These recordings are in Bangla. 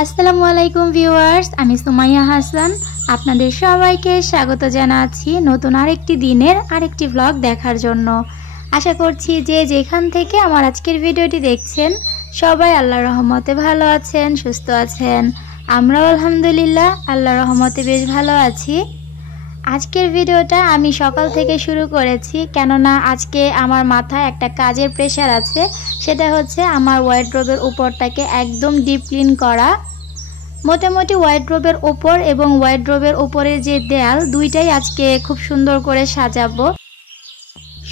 আসসালামু আলাইকুম ভিউয়ার্স, আমি সুমাইয়া হাসান। আপনাদের সবাইকে স্বাগত জানাচ্ছি নতুন আরেকটি দিনের আরেকটি ব্লগ দেখার জন্য। আশা করছি যে যেখান থেকে আমার আজকের ভিডিওটি দেখছেন সবাই আল্লাহর রহমতে ভালো আছেন, সুস্থ আছেন। আমরাও আলহামদুলিল্লাহ আল্লাহর রহমতে বেশ ভালো আছি। আজকের ভিডিওটা আমি সকাল থেকে শুরু করেছি, কেননা আজকে আমার মাথায় একটা কাজের প্রেশার আছে। সেটা হচ্ছে আমার ওয়ার্ডরোবের উপরটাকে একদম ডিপ ক্লিন করা। মোটামুটি ওয়ার্ডরোবের উপর এবং ওয়ার্ডরোবের উপরের যে দেয়াল দুইটাই আজকে খুব সুন্দর করে সাজাবো।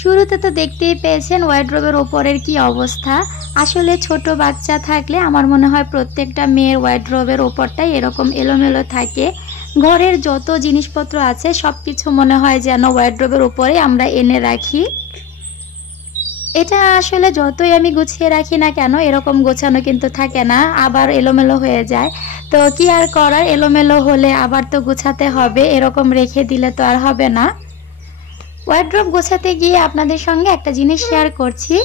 শুরুতে তো দেখতেই পেয়েছেন ওয়ার্ডরোবের উপরের কি অবস্থা। আসলে ছোট বাচ্চা থাকলে আমার মনে হয় প্রত্যেকটা মেয়ের ওয়ার্ডরোবের উপরটাই এরকম এলোমেলো থাকে। ঘরের যত জিনিসপত্র আছে সব কিছু মনে হয় যেন ওয়ার্ডরোবের উপরে আমরা এনে রাখি। এটা আসলে যতই আমি গুছিয়ে রাখি না কেন এরকম গোছানো কিন্তু থাকে না, আবার এলোমেলো হয়ে যায়। তো কি আর করার, এলোমেলো হলে আবার তো গোছাতে হবে, এরকম রেখে দিলে তো আর হবে না। ওয়ার্ড্রোব গোছাতে গিয়ে আপনাদের সঙ্গে একটা জিনিস শেয়ার করছি।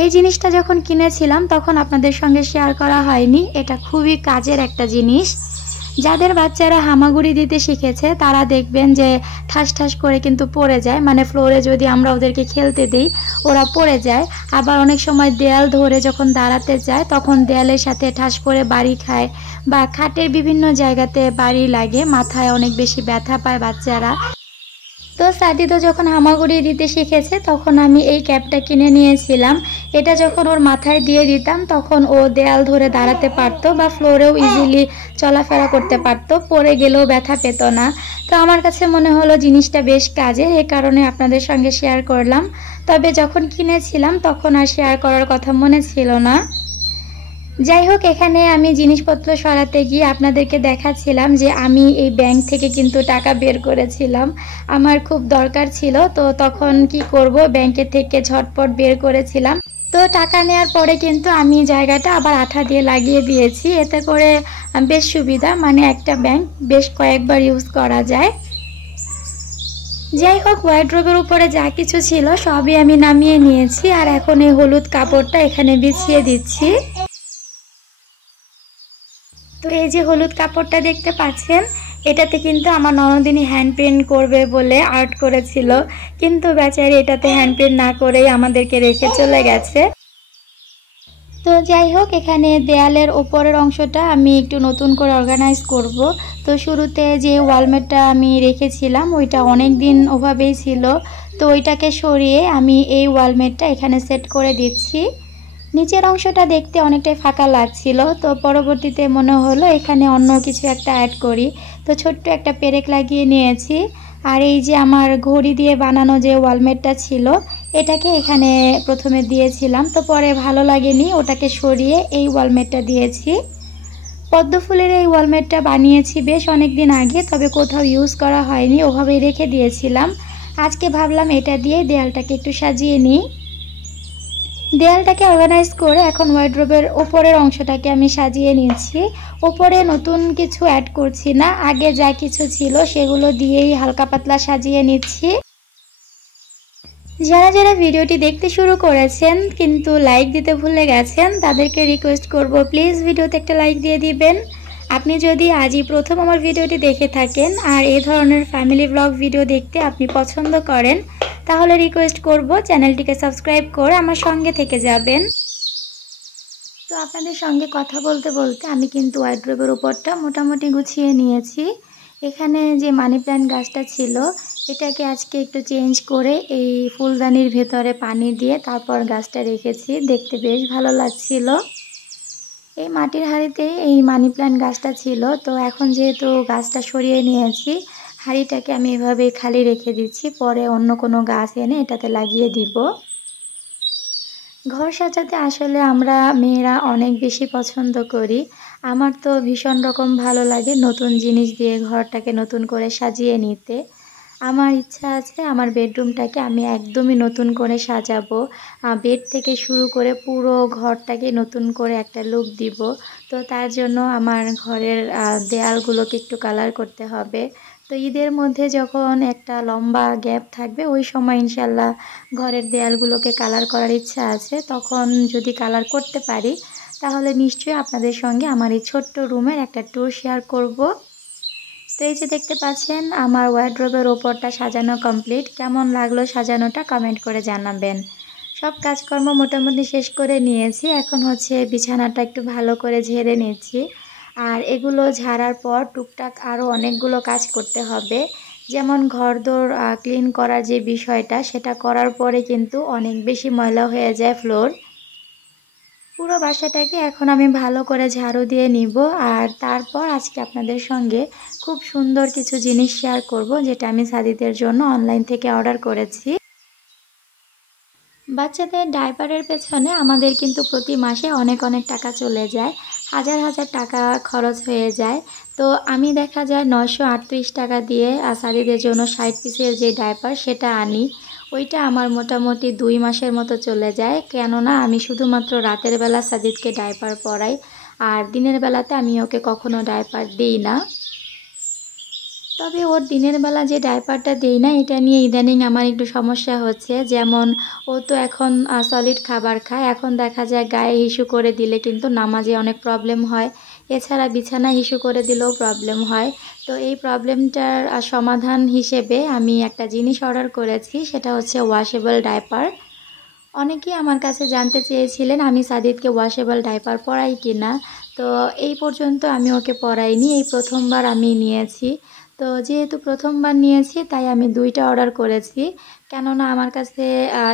এই জিনিসটা যখন কিনেছিলাম তখন আপনাদের সঙ্গে শেয়ার করা হয়নি। এটা খুবই কাজের একটা জিনিস। যাদের বাচ্চারা হামাগুড়ি দিতে শিখেছে তারা দেখবেন যে ঠাস ঠাস করে কিন্তু পড়ে যায়, মানে ফ্লোরে যদি আমরা ওদেরকে খেলতে দিই ওরা পড়ে যায়। আবার অনেক সময় দেয়াল ধরে যখন দাঁড়াতে যায় তখন দেয়ালের সাথে ঠাস করে বাড়ি খায়, বা খাটের বিভিন্ন জায়গাতে বাড়ি লাগে, মাথায় অনেক বেশি ব্যথা পায় বাচ্চারা। তো সাদিদও যখন হামাগুড়ি দিতে শিখেছে তখন আমি এই ক্যাপটা কিনে নিয়েছিলাম। এটা যখন ওর মাথায় দিয়ে দিতাম তখন ও দেয়াল ধরে দাঁড়াতে পারতো বা ফ্লোরেও ইজিলি চলাফেরা করতে পারতো, পড়ে গেলেও ব্যথা পেত না। তো আমার কাছে মনে হলো জিনিসটা বেশ কাজের, এই কারণে আপনাদের সঙ্গে শেয়ার করলাম। তবে যখন কিনেছিলাম তখন আর শেয়ার করার কথা মনে ছিল না। যাই হোক, এখানে আমি জিনিসপত্র সরাতে গিয়ে আপনাদেরকে দেখাচ্ছিলাম যে আমি এই ব্যাংক থেকে কিন্তু টাকা বের করেছিলাম। আমার খুব দরকার ছিল, তো তখন কি করব, ব্যাংকের থেকে ঝটপট বের করেছিলাম। তো টাকা নেওয়ার পরে কিন্তু আমি জায়গাটা আবার আঠা দিয়ে লাগিয়ে দিয়েছি, এতে করে বেশ সুবিধা, মানে একটা ব্যাংক বেশ কয়েকবার ইউজ করা যায়। যাই হোক, ওয়ার্ডরোবের উপরে যা কিছু ছিল সবই আমি নামিয়ে নিয়েছি, আর এখন এই হলুদ কাপড়টা এখানে বিছিয়ে দিচ্ছি। তো এই যে হলুদ কাপড়টা দেখতে পাচ্ছেন, এটাতে কিন্তু আমার ননদিনী হ্যান্ড প্রিন্ট করবে বলে আর্ট করেছিল, কিন্তু বেচারি এটাতে হ্যান্ড প্রিন্ট না করেই আমাদেরকে রেখে চলে গেছে। তো যাই হোক, এখানে দেয়ালের ওপরের অংশটা আমি একটু নতুন করে অর্গানাইজ করব। তো শুরুতে যে ওয়ালমেটটা আমি রেখেছিলাম ওইটা অনেক দিন ওভাবেই ছিল, তো ওইটাকে সরিয়ে আমি এই ওয়ালমেটটা এখানে সেট করে দিচ্ছি। নিচের অংশটা দেখতে অনেকটাই ফাঁকা লাগছিল, তো পরবর্তীতে মনে হলো এখানে অন্য কিছু একটা অ্যাড করি। তো ছোট্ট একটা পেরেক লাগিয়ে নিয়েছি, আর এই যে আমার ঘড়ি দিয়ে বানানো যে ওয়ালমেটটা ছিল এটাকে এখানে প্রথমে দিয়েছিলাম, তো পরে ভালো লাগেনি, ওটাকে সরিয়ে এই ওয়ালমেটটা দিয়েছি। পদ্ম ফুলের এই ওয়ালমেটটা বানিয়েছি বেশ অনেক দিন আগে, তবে কোথাও ইউজ করা হয়নি, ওভাবেই রেখে দিয়েছিলাম। আজকে ভাবলাম এটা দিয়ে দেয়ালটাকে একটু সাজিয়ে নিই। দেয়ালটাকে অর্গানাইজ করে এখন ওয়ার্ডরোবের উপরের অংশটাকে আমি সাজিয়ে নিয়েছি। উপরে নতুন কিছু অ্যাড করছি না, আগে যা কিছু ছিল সেগুলো দিয়েই হালকা পাতলা সাজিয়ে নিচ্ছি। যারা যারা ভিডিওটি দেখতে শুরু করেছেন কিন্তু লাইক দিতে ভুলে গেছেন তাদেরকে রিকোয়েস্ট করব প্লিজ ভিডিওতে একটা লাইক দিয়ে দিবেন। আপনি যদি আজই প্রথম আমার ভিডিওটি দেখে থাকেন আর এই ধরনের ফ্যামিলি ব্লগ ভিডিও দেখতে আপনি পছন্দ করেন তাহলে রিকোয়েস্ট করব চ্যানেলটিকে সাবস্ক্রাইব করে আমার সঙ্গে থেকে যাবেন। তো আপনাদের সঙ্গে কথা বলতে বলতে আমি কিন্তু ওয়ার্ডরোবের উপরটা মোটামুটি গুছিয়ে নিয়েছি। এখানে যে মানি প্ল্যান্ট গাছটা ছিল এটাকে আজকে একটু চেঞ্জ করে এই ফুলদানির ভেতরে পানি দিয়ে তারপর গাছটা রেখেছি, দেখতে বেশ ভালো লাগছিল। এই মাটির হাঁড়িতে এই মানি প্ল্যান্ট গাছটা ছিল, তো এখন যেহেতু গাছটা সরিয়ে নিয়েছি হাঁড়িটাকে আমি এভাবে খালি রেখে দিচ্ছি, পরে অন্য কোনো গাছ এনে এটাতে লাগিয়ে দিব। ঘর সাজাতে আসলে আমরা মেয়েরা অনেক বেশি পছন্দ করি। আমার তো ভীষণ রকম ভালো লাগে নতুন জিনিস দিয়ে ঘরটাকে নতুন করে সাজিয়ে নিতে। আমার ইচ্ছা আছে আমার বেডরুমটাকে আমি একদমই নতুন করে সাজাবো, বেড থেকে শুরু করে পুরো ঘরটাকে নতুন করে একটা লুক দিব। তো তার জন্য আমার ঘরের দেয়ালগুলোকে একটু কালার করতে হবে। তো তো ঈদের মধ্যে যখন একটা লম্বা গ্যাপ থাকবে ওই সময় ইনশাল্লাহ ঘরের দেয়ালগুলোকে কালার করার ইচ্ছা আছে। তখন যদি কালার করতে পারি তাহলে নিশ্চয়ই আপনাদের সঙ্গে আমার এই ছোট্ট রুমের একটা ট্যুর শেয়ার করব। তো এই যে দেখতে পাচ্ছেন আমার ওয়ার্ড্রোবের ওপরটা সাজানো কমপ্লিট। কেমন লাগলো সাজানোটা কমেন্ট করে জানাবেন। সব কাজকর্ম মোটামুটি শেষ করে নিয়েছি। এখন হচ্ছে বিছানাটা একটু ভালো করে ঝেড়ে নিচ্ছি। আর এগুলো ঝাড়ার পর টুকটাক আরও অনেকগুলো কাজ করতে হবে। যেমন ঘরদোর ক্লিন করার যে বিষয়টা, সেটা করার পরে কিন্তু অনেক বেশি ময়লা হয়ে যায় ফ্লোর। পুরো বাসাটাকে এখন আমি ভালো করে ঝাড়ু দিয়ে নিব। আর তারপর আজকে আপনাদের সঙ্গে খুব সুন্দর কিছু জিনিস শেয়ার করব, যেটা আমি সাদিদের জন্য অনলাইন থেকে অর্ডার করেছি। বাচ্চাদের ডায়পারের পেছনে আমাদের কিন্তু প্রতি মাসে অনেক অনেক টাকা চলে যায়, হাজার হাজার টাকা খরচ হয়ে যায়। তো আমি দেখা যায় 938 টাকা দিয়ে সাদিদের জন্য 60 পিসের যে ডায়পার সেটা আনি। ওইটা আমার মোটামুটি 2 মাসের মতো চলে যায়, কেননা আমি শুধুমাত্র রাতের বেলা সাদিদকে ডায়পার পরাই, আর দিনের বেলাতে আমি ওকে কখনো ডায়পার দিই না। তবে ওর দিনের বেলা যে ডায়পারটা দেই না, এটা নিয়ে ইদানিং আমার একটু সমস্যা হচ্ছে। যেমন ও তো এখন সলিড খাবার খায়, এখন দেখা যায় গায়ে হিসু করে দিলে কিন্তু নামাজে অনেক প্রবলেম হয়। এছাড়া বিছানা হিসু করে দিলেও প্রবলেম হয়। তো এই প্রবলেমটার সমাধান হিসেবে আমি একটা জিনিস অর্ডার করেছি, সেটা হচ্ছে ওয়াশেবল ডায়পার। অনেকেই আমার কাছে জানতে চেয়েছিলেন আমি সাদিদকে ওয়াশেবল ডায়পার পরাই কিনা। তো এই পর্যন্ত আমি ওকে পরাইনি, এই প্রথমবার আমি নিয়েছি। তো যেহেতু প্রথমবার নিয়েছি তাই আমি 2টা অর্ডার করেছি, কেননা আমার কাছে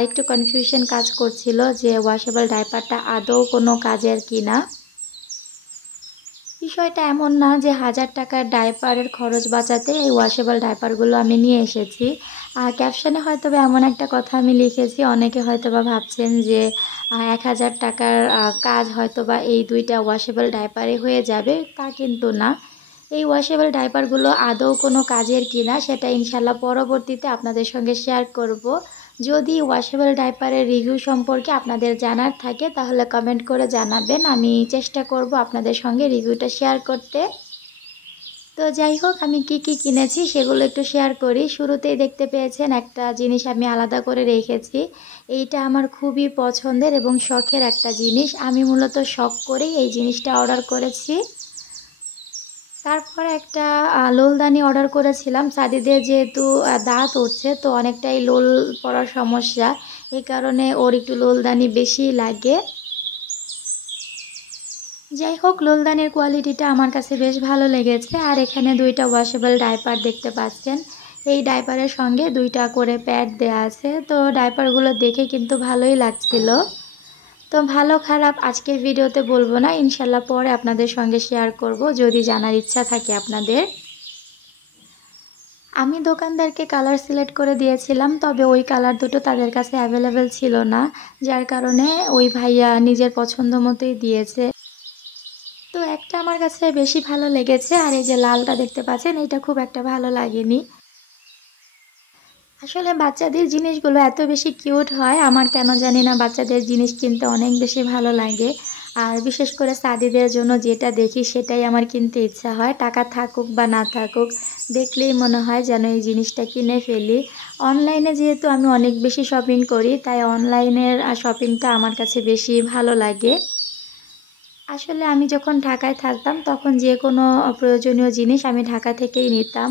একটু কনফিউশন কাজ করছিল যে ওয়াশেবল ডায়পারটা আদৌ কোনো কাজের কিনা। বিষয়টা এমন না যে 1000 টাকার ডায়পারের খরচ বাঁচাতে এই ওয়াশেবল ডায়পারগুলো আমি নিয়ে এসেছি। ক্যাপশনে হয়তো বা এমন একটা কথা আমি লিখেছি, অনেকে হয়তো বা ভাবছেন যে 1000 টাকার কাজ হয়তো বা এই 2টা ওয়াশেবল ডায়পারে হয়ে যাবে, তা কিন্তু না। এই ওয়াশেবল ডায়পারগুলো আদৌ কোনো কাজের কিনা সেটা ইনশাল্লাহ পরবর্তীতে আপনাদের সঙ্গে শেয়ার করব। যদি ওয়াশেবল ডায়পারের রিভিউ সম্পর্কে আপনাদের জানার থাকে তাহলে কমেন্ট করে জানাবেন, আমি চেষ্টা করব আপনাদের সঙ্গে রিভিউটা শেয়ার করতে। তো যাই হোক, আমি কি কি কিনেছি সেগুলো একটু শেয়ার করি। শুরুতেই দেখতে পেয়েছেন একটা জিনিস আমি আলাদা করে রেখেছি। এইটা আমার খুবই পছন্দের এবং শখের একটা জিনিস, আমি মূলত শখ করেই এই জিনিসটা অর্ডার করেছি। তারপরে একটা লোলদানি অর্ডার করেছিলাম। সাদিদের যেহেতু দাঁত উঠছে, তো অনেকটাই লোল পড়ার সমস্যা, এই কারণে ওর একটু লোলদানি বেশি লাগে। যাই হোক, লোলদানির কোয়ালিটিটা আমার কাছে বেশ ভালো লেগেছে। আর এখানে 2টা ওয়াশেবল ডায়পার দেখতে পাচ্ছেন। এই ডায়পারের সঙ্গে 2টা করে প্যাড দেয়া আছে। তো ডায়পারগুলো দেখে কিন্তু ভালোই লাগছিল। তো ভালো খারাপ আজকের ভিডিওতে বলবো না, ইনশাল্লাহ পরে আপনাদের সঙ্গে শেয়ার করব যদি জানার ইচ্ছা থাকে আপনাদের। আমি দোকানদারকে কালার সিলেক্ট করে দিয়েছিলাম, তবে ওই কালার দুটো তাদের কাছে অ্যাভেলেবেল ছিল না, যার কারণে ওই ভাইয়া নিজের পছন্দ মতোই দিয়েছে। তো একটা আমার কাছে বেশি ভালো লেগেছে, আর এই যে লালটা দেখতে পাচ্ছেন এটা খুব একটা ভালো লাগেনি। আসলে বাচ্চাদের জিনিসগুলো এত বেশি কিউট হয়, আমার কেন জানি না বাচ্চাদের জিনিস কিনতে অনেক বেশি ভালো লাগে। আর বিশেষ করে সাদিদের জন্য যেটা দেখি সেটাই আমার কিনতে ইচ্ছা হয়, টাকা থাকুক বা না থাকুক, দেখলেই মনে হয় যেন এই জিনিসটা কিনে ফেলি। অনলাইনে যেহেতু আমি অনেক বেশি শপিং করি, তাই অনলাইনের শপিংটা আমার কাছে বেশি ভালো লাগে। আসলে আমি যখন ঢাকায় থাকতাম তখন যে কোনো প্রয়োজনীয় জিনিস আমি ঢাকা থেকেই নিতাম।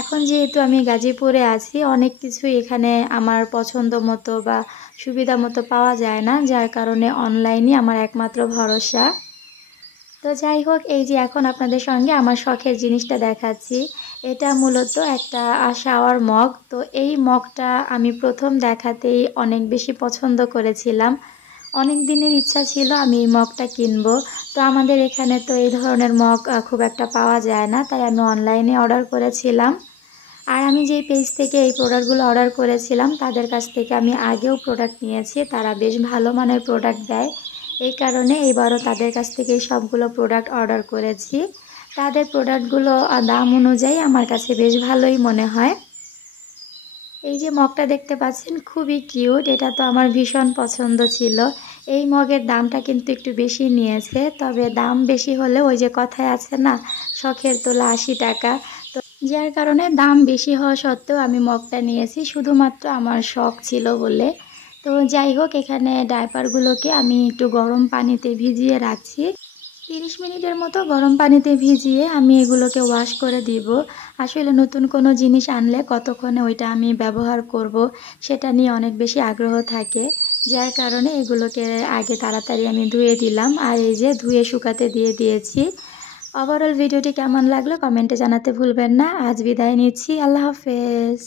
এখন যেহেতু আমি গাজীপুরে আছি, অনেক কিছুই এখানে আমার পছন্দ মতো বা সুবিধা মতো পাওয়া যায় না, যার কারণে অনলাইনই আমার একমাত্র ভরসা। তো যাই হোক, এই যে এখন আপনাদের সঙ্গে আমার শখের জিনিসটা দেখাচ্ছি। এটা মূলত একটা শাওয়ার মগ। তো এই মগটা আমি প্রথম দেখাতেই অনেক বেশি পছন্দ করেছিলাম। অনেক দিনের ইচ্ছা ছিল আমি এই মগটা কিনবো। তো আমাদের এখানে তো এই ধরনের মগ খুব একটা পাওয়া যায় না, তাই আমি অনলাইনে অর্ডার করেছিলাম। আর আমি যেই পেজ থেকে এই প্রোডাক্টগুলো অর্ডার করেছিলাম তাদের কাছ থেকে আমি আগেও প্রোডাক্ট নিয়েছি, তারা বেশ ভালো মানের প্রোডাক্ট দেয়। এই কারণে এবারও তাদের কাছ থেকেই সবগুলো প্রোডাক্ট অর্ডার করেছি। তাদের প্রোডাক্টগুলো দাম অনুযায়ী আমার কাছে বেশ ভালোই মনে হয়। এই যে মগটা দেখতে পাচ্ছেন খুবই কিউট, এটা তো আমার ভীষণ পছন্দ ছিল। এই মগের দামটা কিন্তু একটু বেশি নিয়েছে, তবে দাম বেশি হলে ওই যে কথায় আছে না, শখের তোলা 80 টাকা। তো যার কারণে দাম বেশি হওয়া সত্ত্বেও আমি মগটা নিয়েছি, শুধুমাত্র আমার শখ ছিল বলে। তো যাই হোক, এখানে ডায়পারগুলোকে আমি একটু গরম পানিতে ভিজিয়ে রাখছি। 30 মিনিটের মতো গরম পানিতে ভিজিয়ে আমি এগুলোকে ওয়াশ করে দিব। আসলে নতুন কোনো জিনিস আনলে কতক্ষণে ওইটা আমি ব্যবহার করব সেটা নিয়ে অনেক বেশি আগ্রহ থাকে, যার কারণে এগুলোকে আগে তাড়াতাড়ি আমি ধুয়ে দিলাম। আর এই যে ধুয়ে শুকাতে দিয়ে দিয়েছি। ওভারঅল ভিডিওটি কেমন লাগলো কমেন্টে জানাতে ভুলবেন না। আজ বিদায় নিচ্ছি, আল্লাহ হাফেজ।